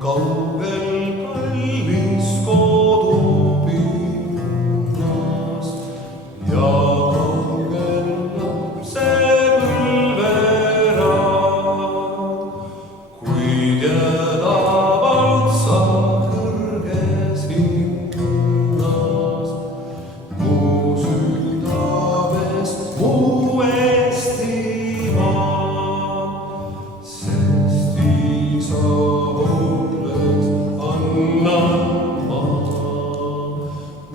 kaugel kallis kodupinnas ja kaugel lapse põlverad, kuid jäädavalt sa kõrges hinnas mu südames, mu Eestimaa, sest isa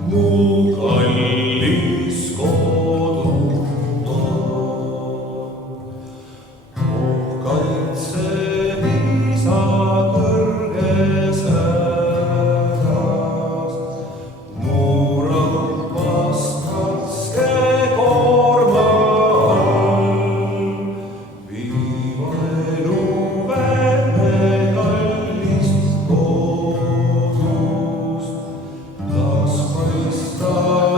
mu kallis kodumaa. Oh kaitseb isa kõrges äras, mu rahvast raske koorma all. Viima elu Vene kallist kodust, las paista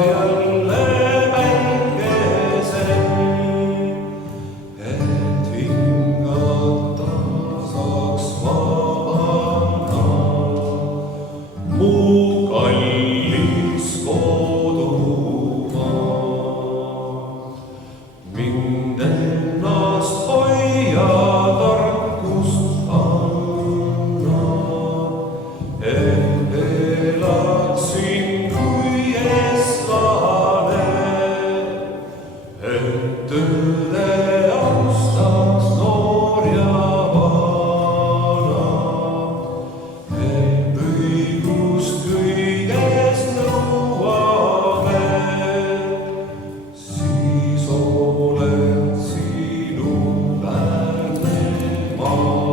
jälle päikesel, et hingata saaks vabana mu kallis kodumaa. Mind ennast hoia, tarkust anna, et elaksin kui eestlane, et tõde austaks noor ja vana, et õigust kõigest nõuame, siis olen sinu väärne maa.